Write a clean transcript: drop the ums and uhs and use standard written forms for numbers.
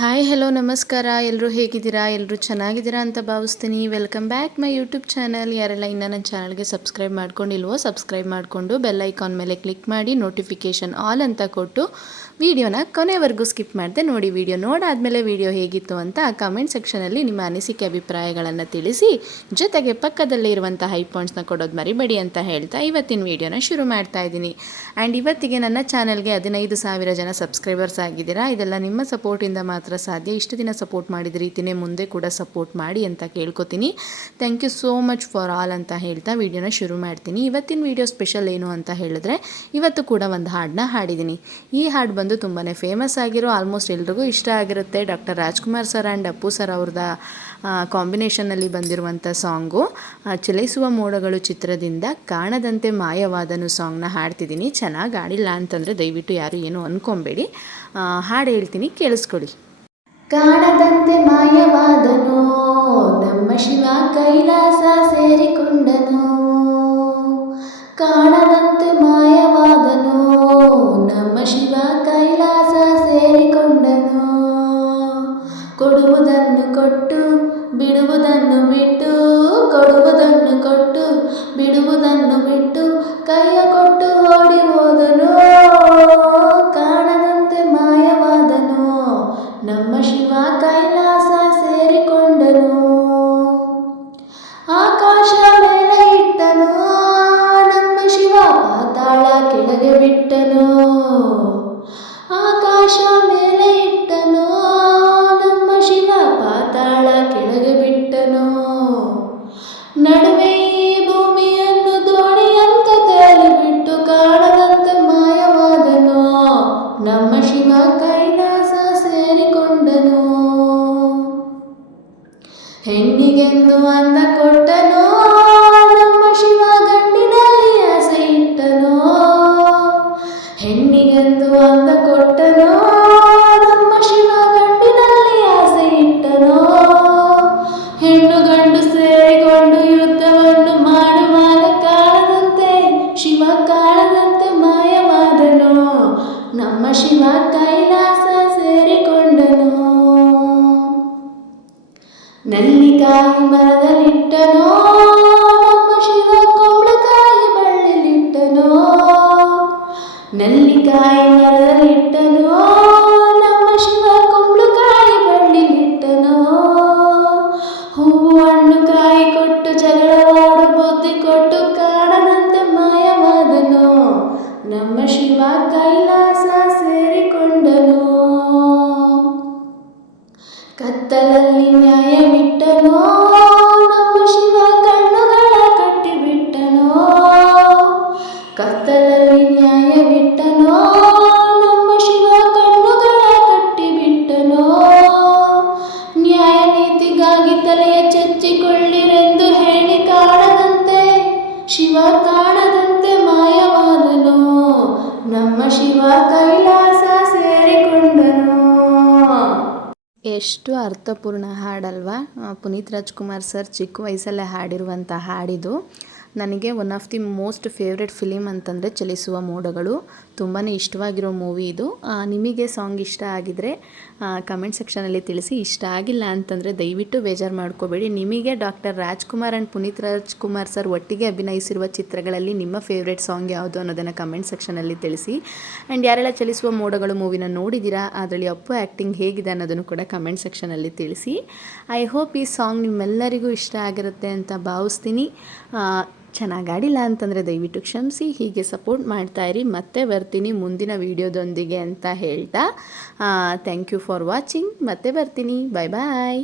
Hi hello ನಮಸ್ಕಾರ. ಎಲ್ಲರೂ ಹೇಗಿದ್ದೀರಾ? ಎಲ್ಲರೂ ಚೆನ್ನಾಗಿದ್ದೀರಾ ಅಂತ ಭಾವಿಸ್ತೀನಿ. Welcome back my YouTube channel. ಯಾರೆಲ್ಲ ಇನ್ನೂ ನನ್ನ ಚಾನಲ್ಗೆ ಸಬ್ಸ್ಕ್ರೈಬ್ ಮಾಡ್ಕೊಂಡಿಲ್ವೋ ಸಬ್ಸ್ಕ್ರೈಬ್ ಮಾಡಿಕೊಂಡು ಬೆಲ್ ಐಕಾನ್ ಮೇಲೆ ಕ್ಲಿಕ್ ಮಾಡಿ ನೋಟಿಫಿಕೇಷನ್ ಆಲ್ ಅಂತ ಕೊಟ್ಟು ವಿಡಿಯೋನ ಕೊನೆವರೆಗೂ ಸ್ಕಿಪ್ ಮಾಡಿದೆ ನೋಡಿ. ವಿಡಿಯೋ ನೋಡಾದಮೇಲೆ ವಿಡಿಯೋ ಹೇಗಿತ್ತು ಅಂತ ಕಮೆಂಟ್ ಸೆಕ್ಷನಲ್ಲಿ ನಿಮ್ಮ ಅನಿಸಿಕೆ ಅಭಿಪ್ರಾಯಗಳನ್ನು ತಿಳಿಸಿ, ಜೊತೆಗೆ ಪಕ್ಕದಲ್ಲೇ ಇರುವಂಥ ಹೈ ಪಾಯಿಂಟ್ಸ್ನ ಕೊಡೋದು ಮರಿಬೇಡಿ ಅಂತ ಹೇಳ್ತಾ ಇವತ್ತಿನ ವಿಡಿಯೋನ ಶುರು ಮಾಡ್ತಾ ಇದ್ದೀನಿ. ಆ್ಯಂಡ್ ಇವತ್ತಿಗೆ ನನ್ನ ಚಾನಲ್ಗೆ 15,000 ಜನ ಸಬ್ಸ್ಕ್ರೈಬರ್ಸ್ ಆಗಿದ್ದೀರಾ. ಇದೆಲ್ಲ ನಿಮ್ಮ ಸಪೋರ್ಟಿಂದ ಮಾತ್ರ ಸಾಧ್ಯ. ಇಷ್ಟು ದಿನ ಸಪೋರ್ಟ್ ಮಾಡಿದ ರೀತಿಯೇ ಮುಂದೆ ಕೂಡ ಸಪೋರ್ಟ್ ಮಾಡಿ ಅಂತ ಕೇಳ್ಕೊತೀನಿ. Thank you so much for all ಅಂತ ಹೇಳ್ತಾ ವಿಡಿಯೋನ ಶುರು ಮಾಡ್ತೀನಿ. ಇವತ್ತಿನ ವಿಡಿಯೋ ಸ್ಪೆಷಲ್ ಏನು ಅಂತ ಹೇಳಿದ್ರೆ, ಇವತ್ತು ಕೂಡ ಒಂದು ಹಾಡನ್ನ ಹಾಡಿದ್ದೀನಿ. ಈ ಹಾಡು ಬಂದು ತುಂಬಾ ಫೇಮಸ್ ಆಗಿರೋ, ಆಲ್ಮೋಸ್ಟ್ ಎಲ್ರಿಗೂ ಇಷ್ಟ ಆಗಿರುತ್ತೆ. Doctor Rajkumar sir and Appu sir ಅವ್ರದ್ದು ಕಾಂಬಿನೇಷನ್ನಲ್ಲಿ ಬಂದಿರುವಂಥ ಸಾಂಗು ಚಲಿಸುವ ಮೋಡಗಳು ಚಿತ್ರದಿಂದ ಕಾಣದಂತೆ ಮಾಯವಾದನು ಸಾಂಗ್ನ ಹಾಡ್ತಿದ್ದೀನಿ. ಚೆನ್ನಾಗಿ ಹಾಡಿಲ್ಲ ಅಂತಂದರೆ ದಯವಿಟ್ಟು ಯಾರು ಏನು ಅಂದ್ಕೊಬೇಡಿ. ಹಾಡು ಹೇಳ್ತೀನಿ, ಕೇಳಿಸ್ಕೊಳ್ಳಿ. ಕಾಣದಂತೆ ಮಾಯವಾದನು ನಮ್ಮ ಶಿವ ಕೈಲಾಸ ಸೇರಿಕೊಂಡನು. ಕಾಣದಂತೆ ಮಾಯವಾದನು ನಮ್ಮ ಶಿವ ಕೈಲಾಸ ಸೇರಿಕೊಂಡನು. ಕೊಡುವುದನ್ನು ಕೊಟ್ಟು ಬಿಡುವುದನ್ನು ಬಿಟ್ಟು, ಕೊಡುವುದನ್ನು ಕೊಟ್ಟು ಬಿಡುವುದನ್ನು ಬಿಟ್ಟು ಕೈಯ ಕೊಟ್ಟು ಓಡಿ ಹೋದನು. ಕಾಣದಂತೆ ಮಾಯವಾದನು ನಮ್ಮ ಶಿವ ಕೈಲಾಸ ಸೇರಿಕೊಂಡನು. ಆಕಾಶ ಮೇಲೆ ಇಟ್ಟನು ನಮ್ಮ ಶಿವ ಪಾತಾಳ ಕೆಳಗೆ ಬಿಟ್ಟನು. ಆಕಾಶ ಮೇಲೆ ಇಟ್ಟನು ನಮ್ಮ ಶಿವ ಪಾತಾಳ ಕೆಳಗೆ ಬಿಟ್ಟನು. ನಡುವೆ ಈ ಭೂಮಿಯನ್ನು ದೋಣಿಯಂತೆ ತೇಲಿಬಿಟ್ಟು ಕಾಣದಂತೆ ಮಾಯವಾದನು ನಮ್ಮ ಶಿವ ಕೈಲಾಸ ಸೇರಿಕೊಂಡನು. ಹೆಣ್ಣಿಗೆಂದು ಅಂದ ಕೊಟ್ಟನು ನಮ್ಮ ಶಿವ ಗಂಡಿನಲ್ಲಿ ಆಸೆ ಇಟ್ಟನು. ಹೆಣ್ಣಿಗೆಂದು ಅಂದ ಕೊಟ್ಟನು ನಮ್ಮ ಶಿವ ಗಂಡಿನಲ್ಲಿ ಆಸೆ ಇಟ್ಟನು. ಹೆಣ್ಣು ಗಂಡು ಸೇರಿಕೊಂಡು ಯುದ್ಧವನ್ನು ಮಾಡುವಾಗ ಕಾಣದಂತೆ ಶಿವ ಕಾಣದಂತೆ ಮಾಯವಾದನು ನಮ್ಮ ಶಿವ ಕೈಲಾಸ ಸೇರಿಕೊಂಡನು. ನಲ್ಲಿಕಾಯಿ ಮರದಲ್ಲಿಟ್ಟನೋ ನಮ್ಮ ಶಿವ ಕುಂಬಳಕಾಯಿ ಬಳ್ಳಿಲಿಟ್ಟನೋ. ನಲ್ಲಿಕಾಯಿ ಮರದಲ್ಲಿಟ್ಟನೋ ನಮ್ಮ ಶಿವ ಕುಂಬಳಕಾಯಿ ಬಳ್ಳಿಲಿಟ್ಟನೋ. ಹೂವು ಹಣ್ಣು ಕಾಯಿ ಕೊಟ್ಟು ಜಗಳವಾಡು ಬುದ್ಧಿ ಕೊಟ್ಟು ಕಾಣದಂತೆ ಮಾಯವಾದನು ನಮ್ಮ ಶಿವ ಕೈಲಾಸ ಸೇರಿಕೊಂಡನು. ಕತ್ತಲಲ್ಲಿ ನ್ಯಾಯವಿಟ್ಟನೋ ನಮ್ಮ ಶಿವ ಕಣ್ಣುಗಳ ಕಟ್ಟಿಬಿಟ್ಟನೋ. ಕತ್ತಲಲ್ಲಿ ನ್ಯಾಯವಿಟ್ಟನೋ ನಮ್ಮ ಶಿವ ಕಣ್ಣುಗಳ ಕಟ್ಟಿಬಿಟ್ಟನೋ. ನ್ಯಾಯ ನೀತಿಗಾಗಿ ತಲೆಯ ಚಚ್ಚಿಕೊಳ್ಳಿರೆಂದು ಹೇಳಿ ಕಾಣದಂತೆ ಶಿವ ಕಾಣದಂತೆ ಮಾಯವಾದನು ನಮ್ಮ ಶಿವ ಕೈಲಾಸ ಸೇರಿಕೊಂಡನು. ಎಷ್ಟು ಅರ್ಥಪೂರ್ಣ ಹಾಡಲ್ವಾ? ಪುನೀತ್ ರಾಜ್ಕುಮಾರ್ ಸರ್ ಚಿಕ್ಕ ವಯಸ್ಸಲ್ಲೇ ಹಾಡಿರುವಂಥ ಹಾಡಿದು. ನನಗೆ one of the most favourite film ಅಂತಂದರೆ ಚಲಿಸುವ ಮೋಡಗಳು. ತುಂಬಾ ಇಷ್ಟವಾಗಿರೋ ಮೂವಿ ಇದು. ನಿಮಗೆ ಸಾಂಗ್ ಇಷ್ಟ ಆಗಿದರೆ ಕಮೆಂಟ್ ಸೆಕ್ಷನಲ್ಲಿ ತಿಳಿಸಿ. ಇಷ್ಟ ಆಗಿಲ್ಲ ಅಂತಂದರೆ ದಯವಿಟ್ಟು ಬೇಜಾರು ಮಾಡ್ಕೋಬೇಡಿ. ನಿಮಗೆ doctor Rajkumar and Puneeth Rajkumar sir ಒಟ್ಟಿಗೆ ಅಭಿನಯಿಸಿರುವ ಚಿತ್ರಗಳಲ್ಲಿ ನಿಮ್ಮ ಫೇವ್ರೆಟ್ ಸಾಂಗ್ ಯಾವುದು ಅನ್ನೋದನ್ನು ಕಮೆಂಟ್ ಸೆಕ್ಷನಲ್ಲಿ ತಿಳಿಸಿ. ಆ್ಯಂಡ್ ಯಾರೆಲ್ಲ ಚಲಿಸುವ ಮೋಡಗಳು ಮೂವಿನ ನೋಡಿದ್ದೀರಾ, ಅದರಲ್ಲಿ ಅಪ್ಪು ಆ್ಯಕ್ಟಿಂಗ್ ಹೇಗಿದೆ ಅನ್ನೋದನ್ನು ಕೂಡ ಕಮೆಂಟ್ ಸೆಕ್ಷನಲ್ಲಿ ತಿಳಿಸಿ. ಐ ಹೋಪ್ ಈ ಸಾಂಗ್ ನಿಮ್ಮೆಲ್ಲರಿಗೂ ಇಷ್ಟ ಆಗಿರುತ್ತೆ ಅಂತ ಭಾವಿಸ್ತೀನಿ. ಚೆನ್ನಾಗಿ ಆಡಿಲ್ಲ ಅಂತಂದರೆ ದಯವಿಟ್ಟು ಕ್ಷಮಿಸಿ. ಹೀಗೆ ಸಪೋರ್ಟ್ ಮಾಡ್ತಾಯಿರಿ. ಮತ್ತೆ ಬರ್ತೀನಿ ಮುಂದಿನ ವೀಡಿಯೋದೊಂದಿಗೆ ಅಂತ ಹೇಳ್ತಾ ಥ್ಯಾಂಕ್ ಯು ಫಾರ್ ವಾಚಿಂಗ್. ಮತ್ತೆ ಬರ್ತೀನಿ. ಬಾಯ್ ಬಾಯ್.